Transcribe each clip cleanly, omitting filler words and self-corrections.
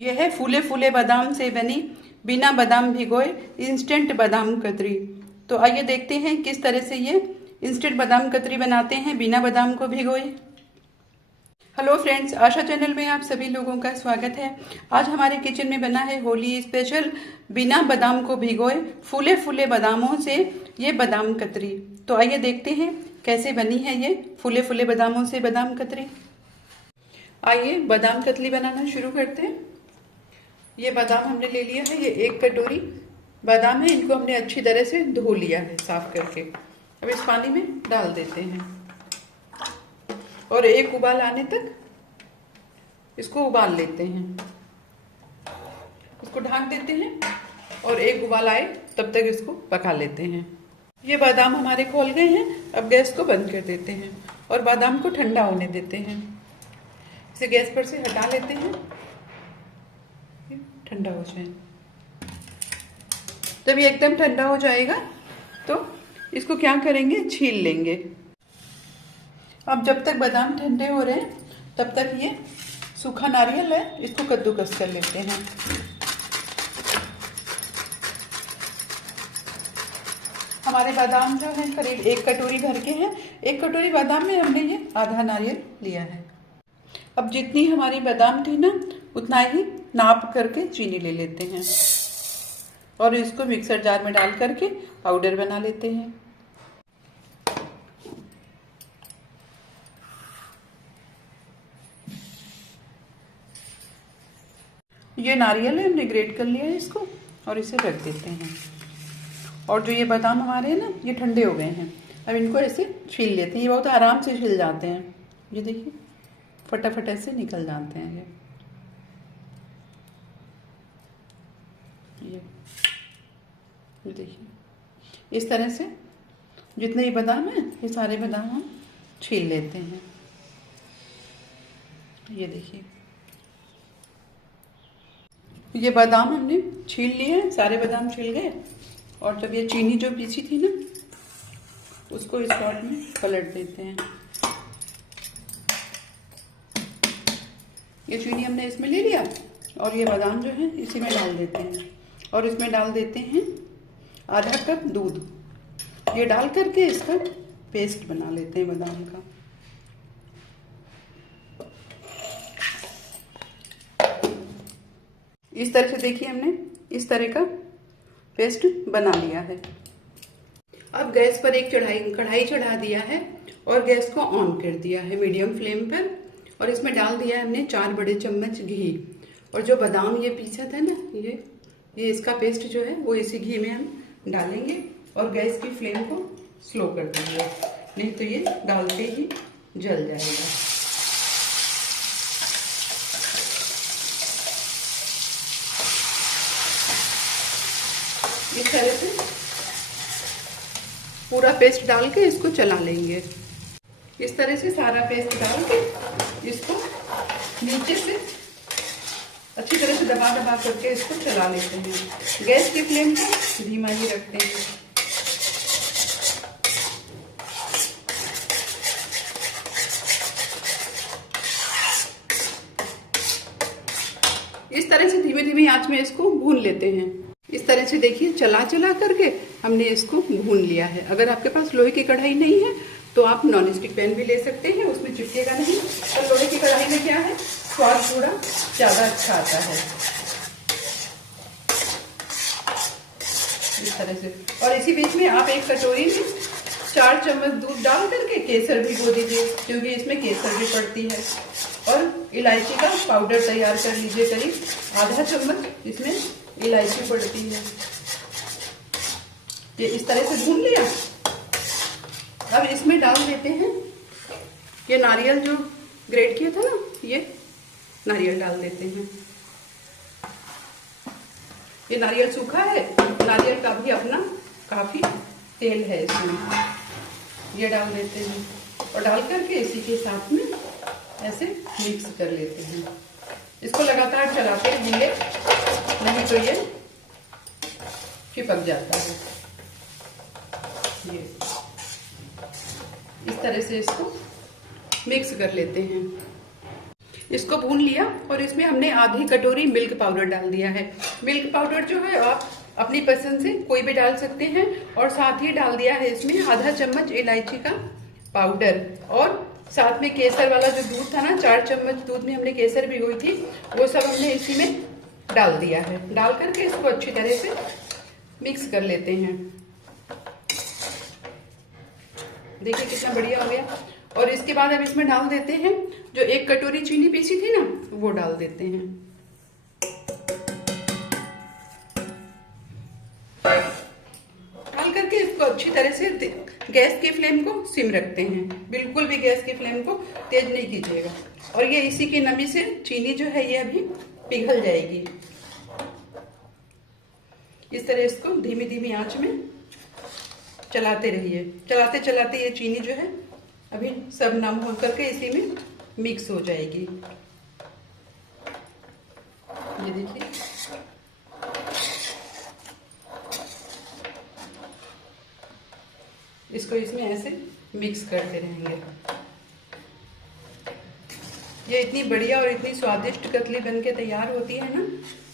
यह है फूले फूले बादाम से बनी बिना बादाम भिगोए इंस्टेंट बादाम कतरी। तो आइए देखते हैं किस तरह से ये इंस्टेंट बादाम कतरी बनाते हैं बिना बादाम को भिगोए। हेलो फ्रेंड्स, आशा चैनल में आप सभी लोगों का स्वागत है। आज हमारे किचन में बना है होली स्पेशल बिना बादाम को भिगोए फूले फूले बादामों से ये बादाम कतरी। तो आइए देखते हैं कैसे बनी है ये फूले फूले बादामों से बादाम कतरी। आइए बादाम कतली बनाना शुरू करते हैं। ये बादाम हमने ले लिया है, ये 1 कटोरी बादाम है। इनको हमने अच्छी तरह से धो लिया है साफ करके। अब इस पानी में डाल देते हैं और एक उबाल आने तक इसको उबाल लेते हैं। इसको ढक देते हैं और एक उबाल आए तब तक इसको पका लेते हैं। ये बादाम हमारे खौल गए हैं। अब गैस को बंद कर देते हैं और बादाम को ठंडा होने देते हैं। इसे गैस पर से हटा लेते हैं, ठंडा हो जाए। जब ये एकदम ठंडा हो जाएगा तो इसको क्या करेंगे, छील लेंगे। अब जब तक बादाम ठंडे हो रहे हैं तब तक ये सूखा नारियल है, इसको कद्दूकस कर लेते हैं। हमारे बादाम जो है करीब 1 कटोरी भर के हैं। 1 कटोरी बादाम में हमने ये आधा नारियल लिया है। अब जितनी हमारी बादाम थी ना उतना ही नाप करके चीनी ले लेते हैं और इसको मिक्सर जार में डाल करके पाउडर बना लेते हैं। ये नारियल है, हमने ग्रेट कर लिया है इसको और इसे रख देते हैं। और जो ये बादाम हमारे हैं ना ये ठंडे हो गए हैं। अब इनको ऐसे छील लेते हैं। ये बहुत आराम से छिल जाते हैं। ये देखिए फटाफट ऐसे निकल जाते हैं। ये देखिए इस तरह से जितने भी बादाम हैं ये सारे बादाम हम छील लेते हैं। ये देखिए ये बादाम हमने छील लिए हैं, सारे बादाम छिल गए। और जब ये चीनी जो पीसी थी ना उसको इस पॉट में पलट देते हैं। ये चीनी हमने इसमें ले लिया और ये बादाम जो है इसी में डाल देते हैं और इसमें डाल देते हैं आधा कप दूध। ये डाल करके इसका पेस्ट बना लेते हैं बादाम का। इस तरह से देखिए हमने इस तरह का पेस्ट बना लिया है। अब गैस पर एक कढ़ाई चढ़ा दिया है और गैस को ऑन कर दिया है मीडियम फ्लेम पर। और इसमें डाल दिया है हमने 4 बड़े चम्मच घी। और जो बादाम ये पीसा था ना ये इसका पेस्ट जो है वो इसी घी में हम डालेंगे और गैस की फ्लेम को स्लो कर देंगे, नहीं तो ये डालते ही जल जाएगा। इस तरह से पूरा पेस्ट डाल के इसको चला लेंगे। इस तरह से सारा पेस्ट डाल के इसको नीचे से अच्छी तरह से दबा दबा करके इसको चला लेते हैं। गैस की फ्लेम को धीमा ही रखते हैं। इस तरह से धीमे धीमे आंच में इसको भून लेते हैं। इस तरह से देखिए चला चला करके हमने इसको भून लिया है। अगर आपके पास लोहे की कढ़ाई नहीं है तो आप नॉन स्टिक पैन भी ले सकते हैं, उसमें चिपकेगा नहीं। तो लोहे की कढ़ाई में क्या है, स्वाद थोड़ा ज्यादा अच्छा आता है। इस तरह से। और इसी बीच में आप 1 कटोरी में 4 चम्मच दूध डाल करके केसर भिगो दीजिए, क्योंकि इसमें केसर भी पड़ती है। और इलायची का पाउडर तैयार कर लीजिए, करीब आधा चम्मच इसमें इलायची पड़ती है। ये इस तरह से भून लिया। अब इसमें डाल देते हैं ये नारियल जो ग्रेट किया था ना, ये नारियल डाल देते हैं। ये नारियल सूखा है, नारियल का भी अपना काफी तेल है इसमें। ये डाल देते हैं और डाल करके इसी के साथ में ऐसे मिक्स कर लेते हैं। इसको लगातार चलाते रहेंगे, नहीं तो ये चिपक जाता है। ये इस तरह से इसको मिक्स कर लेते हैं। इसको भून लिया और इसमें हमने आधी कटोरी मिल्क पाउडर डाल दिया है। मिल्क पाउडर जो है आप अपनी पसंद से कोई भी डाल सकते हैं। और साथ ही डाल दिया है इसमें आधा चम्मच इलायची का पाउडर, और साथ में केसर वाला जो दूध था ना, 4 चम्मच दूध में हमने केसर भिगोई थी, वो सब हमने इसी में डाल दिया है। डाल करके इसको अच्छी तरह से मिक्स कर लेते हैं। देखिए कितना बढ़िया हो गया। और इसके बाद अब इसमें डाल देते हैं जो 1 कटोरी चीनी पीसी थी ना, वो डाल देते हैं। डाल करके इसको अच्छी तरह से गैस की फ्लेम को सिम रखते हैं, बिल्कुल भी गैस की फ्लेम को तेज नहीं कीजिएगा। और ये इसी की नमी से चीनी जो है ये अभी पिघल जाएगी। इस तरह इसको धीमी धीमी आंच में चलाते रहिए। चलाते चलाते ये चीनी जो है अभी सब नम हो करके इसी में मिक्स हो जाएगी। ये देखिए, इसको इसमें ऐसे मिक्स करते रहेंगे। ये इतनी बढ़िया और इतनी स्वादिष्ट कतली बनके तैयार होती है ना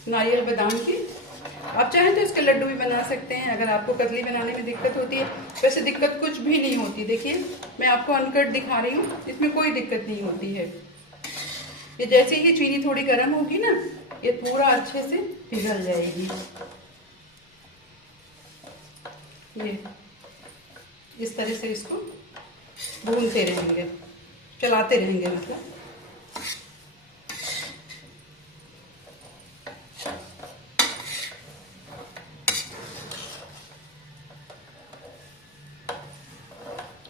नारियल बादाम की। आप चाहें तो इसके लड्डू भी बना सकते हैं अगर आपको कतली बनाने में दिक्कत होती है। वैसे दिक्कत कुछ भी नहीं होती। देखिए मैं आपको अनकट दिखा रही हूँ, इसमें कोई दिक्कत नहीं होती है। ये जैसे ही चीनी थोड़ी गर्म होगी ना, ये पूरा अच्छे से पिघल जाएगी। ये इस तरह से इसको भूनते रहेंगे, चलाते रहेंगे मतलब।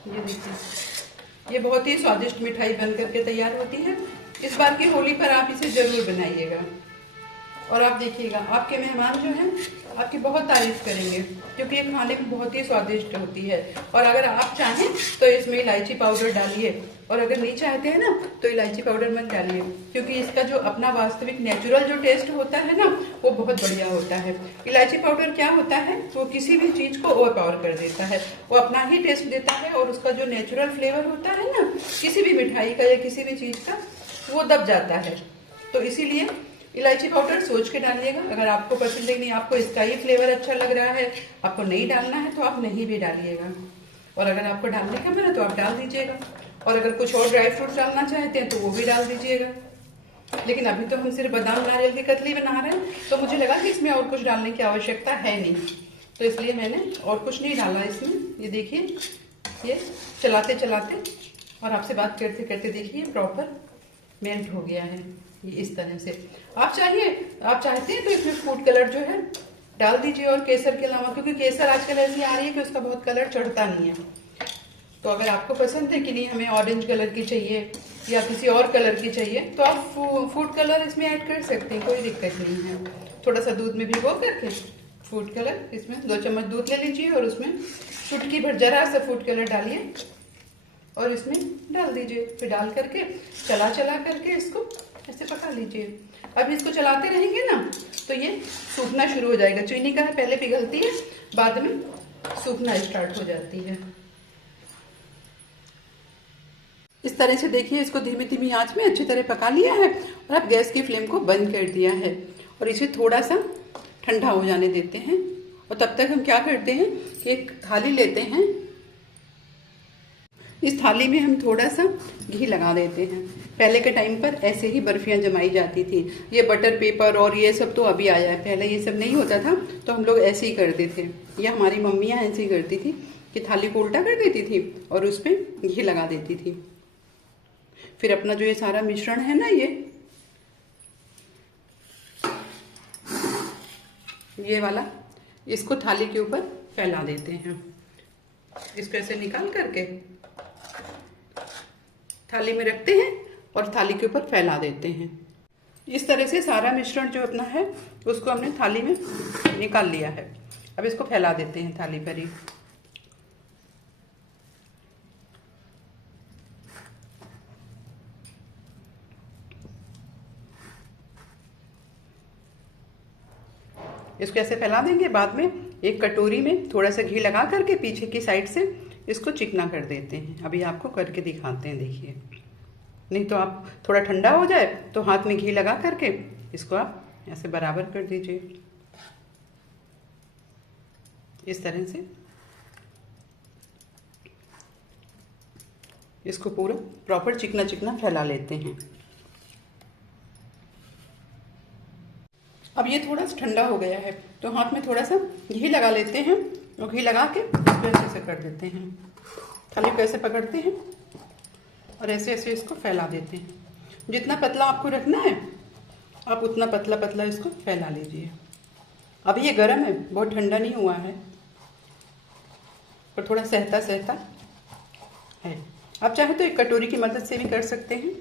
ये देखिए, ये बहुत ही स्वादिष्ट मिठाई बन करके तैयार होती है। इस बार की होली पर आप इसे जरूर बनाइएगा और आप देखिएगा आपके मेहमान जो हैं आपकी बहुत तारीफ करेंगे, क्योंकि ये खाने में बहुत ही स्वादिष्ट होती है। और अगर आप चाहें तो इसमें इलायची पाउडर डालिए, और अगर नहीं चाहते हैं ना तो इलायची पाउडर मत डालिए, क्योंकि इसका जो अपना वास्तविक नेचुरल जो टेस्ट होता है ना, वो बहुत बढ़िया होता है। इलायची पाउडर क्या होता है, वो किसी भी चीज को ओवर पावर कर देता है, वो अपना ही टेस्ट देता है, और उसका जो नेचुरल फ्लेवर होता है ना किसी भी मिठाई का या किसी भी चीज का, वो दब जाता है। तो इसीलिए इलायची पाउडर सोच के डालिएगा। अगर आपको पसंद है नहीं, आपको इसका ही फ्लेवर अच्छा लग रहा है, आपको नहीं डालना है तो आप नहीं भी डालिएगा, और अगर आपको डालने का मन है तो आप डाल दीजिएगा। और अगर कुछ और ड्राई फ्रूट्स डालना चाहते हैं तो वो भी डाल दीजिएगा। लेकिन अभी तो हम सिर्फ बादाम नारियल की कतली बना रहे हैं, तो मुझे लगा कि इसमें और कुछ डालने की आवश्यकता है नहीं, तो इसलिए मैंने और कुछ नहीं डाला इसमें। ये देखिए, ये चलाते चलाते और आपसे बात करते करते देखिए प्रॉपर मेल्ट हो गया है ये इस तरह से। आप चाहते हैं तो इसमें फूड कलर जो है डाल दीजिए, और केसर के अलावा, क्योंकि केसर आजकल ऐसी आ रही है कि उसका बहुत कलर चढ़ता नहीं है। तो अगर आपको पसंद है कि नहीं हमें ऑरेंज कलर की चाहिए या किसी और कलर की चाहिए, तो आप फूड कलर इसमें ऐड कर सकते हैं, कोई दिक्कत नहीं है। थोड़ा सा दूध में भिगो करके फूड कलर, इसमें 2 चम्मच दूध ले लीजिए और उसमें चुटकी भर जरा सा फूड कलर डालिए और इसमें डाल दीजिए। फिर डाल करके चला करके इसको ऐसे पका लीजिए। अब इसको चलाते रहेंगे ना तो ये सूखना शुरू हो जाएगा। चीनी का पहले पिघलती है, बाद में सूखना स्टार्ट हो जाती है। इस तरह से देखिए, इसको धीमी धीमी आंच में अच्छी तरह पका लिया है और अब गैस की फ्लेम को बंद कर दिया है और इसे थोड़ा सा ठंडा हो जाने देते हैं। और तब तक हम क्या करते हैं कि एक थाली लेते हैं, इस थाली में हम थोड़ा सा घी लगा देते हैं। पहले के टाइम पर ऐसे ही बर्फियां जमाई जाती थी। ये बटर पेपर और ये सब तो अभी आया है, पहले ये सब नहीं होता था, तो हम लोग ऐसे ही करते थे। या हमारी मम्मियाँ ऐसे ही करती थी कि थाली को उल्टा कर देती थी और उस पर घी लगा देती थी। फिर अपना जो ये सारा मिश्रण है ना, ये वाला, इसको थाली के ऊपर फैला देते हैं। इसको ऐसे निकाल करके थाली में रखते हैं और थाली के ऊपर फैला देते हैं। इस तरह से सारा मिश्रण जो अपना है उसको हमने थाली में निकाल लिया है। अब इसको फैला देते हैं थाली पर ही। इसको ऐसे फैला देंगे। बाद में एक कटोरी में थोड़ा सा घी लगा करके पीछे की साइड से इसको चिकना कर देते हैं। अभी आपको करके दिखाते हैं। देखिए नहीं तो आप थोड़ा ठंडा हो जाए तो हाथ में घी लगा करके इसको आप ऐसे बराबर कर दीजिए, इस तरह से इसको पूरा प्रॉपर चिकना चिकना फैला लेते हैं। अब ये थोड़ा सा ठंडा हो गया है तो हाथ में थोड़ा सा घी लगा लेते हैं और घी लगा के इसको ऐसे ऐसे कर देते हैं। थाली को ऐसे पकड़ते हैं और ऐसे ऐसे इसको फैला देते हैं। जितना पतला आपको रखना है आप उतना पतला पतला इसको फैला लीजिए। अभी ये गर्म है, बहुत ठंडा नहीं हुआ है, पर थोड़ा सहता सहता है। आप चाहे तो एक कटोरी की मदद से भी कर सकते हैं।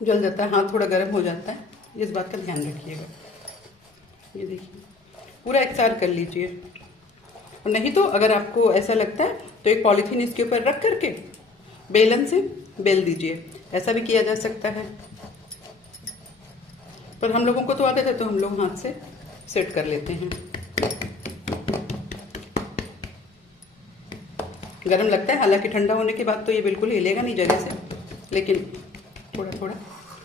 जल जाता है, हाथ थोड़ा गर्म हो जाता है, इस बात का ध्यान रखिएगा। ये देखिए पूरा एकसार कर लीजिए। और नहीं तो अगर आपको ऐसा लगता है तो एक पॉलीथीन इसके ऊपर रख करके बेलन से बेल दीजिए, ऐसा भी किया जा सकता है। पर हम लोगों को तो आदत है तो हम लोग हाथ से सेट कर लेते हैं। गरम लगता है, हालांकि ठंडा होने के बाद तो ये बिल्कुल हिलेगा नहीं जगह से, लेकिन थोड़ा थोड़ा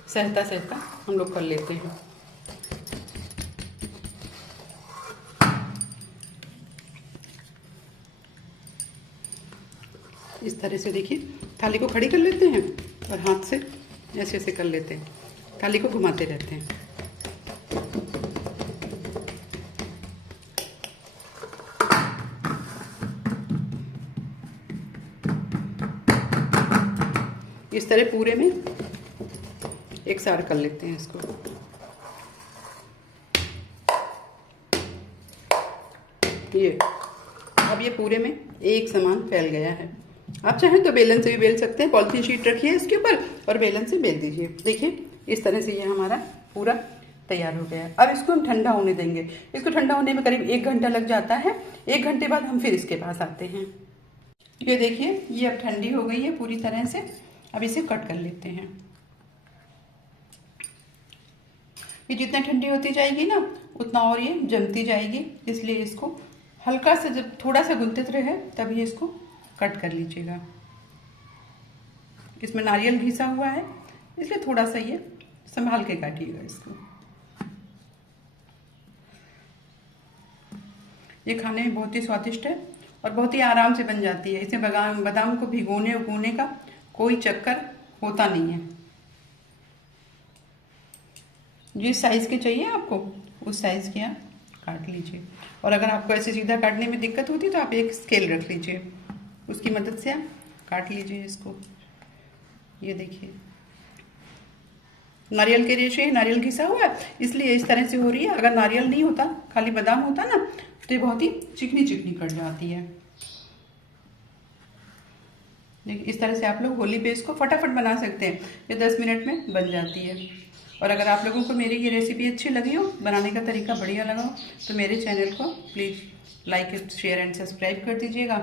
सहता सहता हम लोग कर लेते हैं। इस तरह से देखिए थाली को खड़ी कर लेते हैं और हाथ से ऐसे ऐसे कर लेते हैं, थाली को घुमाते रहते हैं। इस तरह पूरे में एक सार कर लेते हैं इसको। ये अब ये पूरे में एक समान फैल गया है। आप चाहें तो बेलन से भी बेल सकते हैं, पॉलिथीन शीट रखिए इसके ऊपर और बेलन से बेल दीजिए। देखिए इस तरह से ये हमारा पूरा तैयार हो गया है। अब इसको हम ठंडा होने देंगे। इसको ठंडा होने में करीब 1 घंटा लग जाता है। 1 घंटे बाद हम फिर इसके पास आते हैं। ये देखिए ये अब ठंडी हो गई है पूरी तरह से। अब इसे कट कर लेते हैं। ये जितना ठंडी होती जाएगी ना उतना और ये जमती जाएगी, इसलिए इसको हल्का सा जब थोड़ा सा गुंथित रहे तभी इसको कट कर लीजिएगा। इसमें नारियल घिसा हुआ है इसलिए थोड़ा सा ये संभाल के काटिएगा इसको। ये खाने में बहुत ही स्वादिष्ट है और बहुत ही आराम से बन जाती है। इसमें बादाम को भिगोने उगोने का कोई चक्कर होता नहीं है। जिस साइज़ के चाहिए आपको उस साइज़ के आप काट लीजिए। और अगर आपको ऐसे सीधा काटने में दिक्कत होती है तो आप एक स्केल रख लीजिए, उसकी मदद से आप काट लीजिए इसको। ये देखिए नारियल के रेशे, नारियल घिसा हुआ है इसलिए इस तरह से हो रही है। अगर नारियल नहीं होता, खाली बादाम होता ना तो ये बहुत ही चिकनी चिकनी कट जाती है। देखिए इस तरह से आप लोग होली पे इसको फटाफट बना सकते हैं। ये 10 मिनट में बन जाती है। और अगर आप लोगों को मेरी ये रेसिपी अच्छी लगी हो, बनाने का तरीका बढ़िया लगा हो, तो मेरे चैनल को please like, share and subscribe कर दीजिएगा।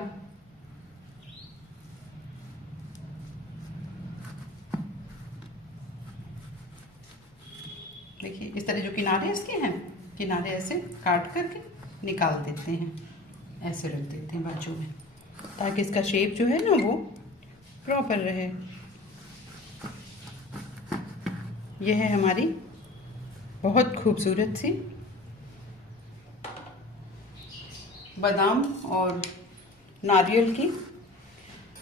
देखिए इस तरह जो किनारे इसके हैं, किनारे ऐसे काट करके निकाल देते हैं, ऐसे रख देते हैं बाजू में, ताकि इसका शेप जो है ना वो प्रॉपर रहे। यह है हमारी बहुत खूबसूरत सी बादाम और नारियल की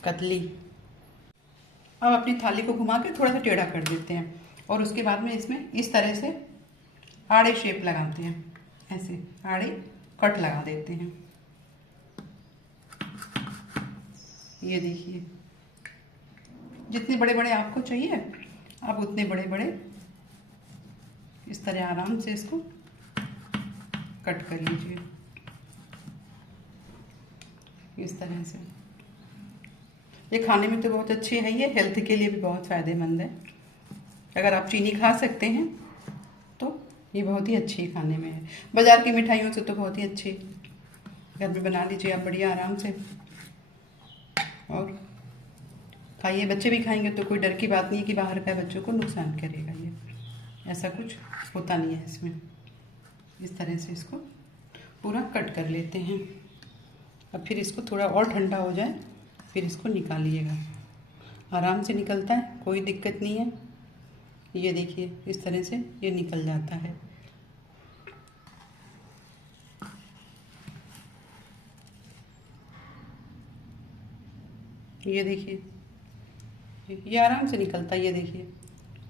कतली। अब अपनी थाली को घुमा के थोड़ा सा टेढ़ा कर देते हैं और उसके बाद में इसमें इस तरह से आड़े शेप लगाते हैं, ऐसे आड़े कट लगा देते हैं। ये देखिए जितने बड़े बड़े आपको चाहिए आप उतने बड़े बड़े इस तरह आराम से इसको कट कर लीजिए, इस तरह से। ये खाने में तो बहुत अच्छी है, ये हेल्थ के लिए भी बहुत फ़ायदेमंद है। अगर आप चीनी खा सकते हैं तो ये बहुत ही अच्छी खाने में है। बाज़ार की मिठाइयों से तो बहुत ही अच्छी, घर में बना लीजिए आप बढ़िया आराम से और खाइए। बच्चे भी खाएंगे तो कोई डर की बात नहीं है कि बाहर का बच्चों को नुकसान करेगा। ये ऐसा कुछ होता नहीं है इसमें। इस तरह से इसको पूरा कट कर लेते हैं। अब फिर इसको थोड़ा और ठंडा हो जाए, फिर इसको निकालिएगा। आराम से निकलता है, कोई दिक्कत नहीं है। ये देखिए इस तरह से ये निकल जाता है। ये देखिए ये आराम से निकलता है। ये देखिए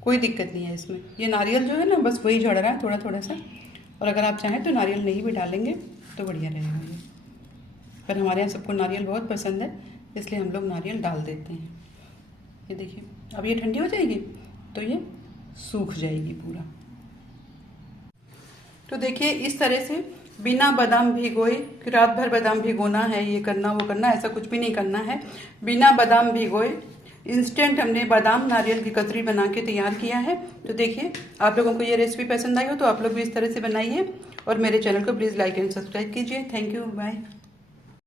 कोई दिक्कत नहीं है इसमें। ये नारियल जो है ना, बस वही झड़ रहा है थोड़ा थोड़ा सा, और अगर आप चाहें तो नारियल नहीं भी डालेंगे तो बढ़िया रहेगा ये। पर हमारे यहाँ सबको नारियल बहुत पसंद है, इसलिए हम लोग नारियल डाल देते हैं। ये देखिए अब ये ठंडी हो जाएगी तो ये सूख जाएगी पूरा। तो देखिए इस तरह से बिना बादाम भिगोए, रात भर बादाम भिगोना है, ये करना वो करना, ऐसा कुछ भी नहीं करना है। बिना बादाम भिगोए इंस्टेंट हमने बादाम नारियल की कतरी बना के तैयार किया है। तो देखिए आप लोगों को ये रेसिपी पसंद आई हो तो आप लोग भी इस तरह से बनाइए, और मेरे चैनल को प्लीज़ लाइक एंड सब्सक्राइब कीजिए। Thank you, bye.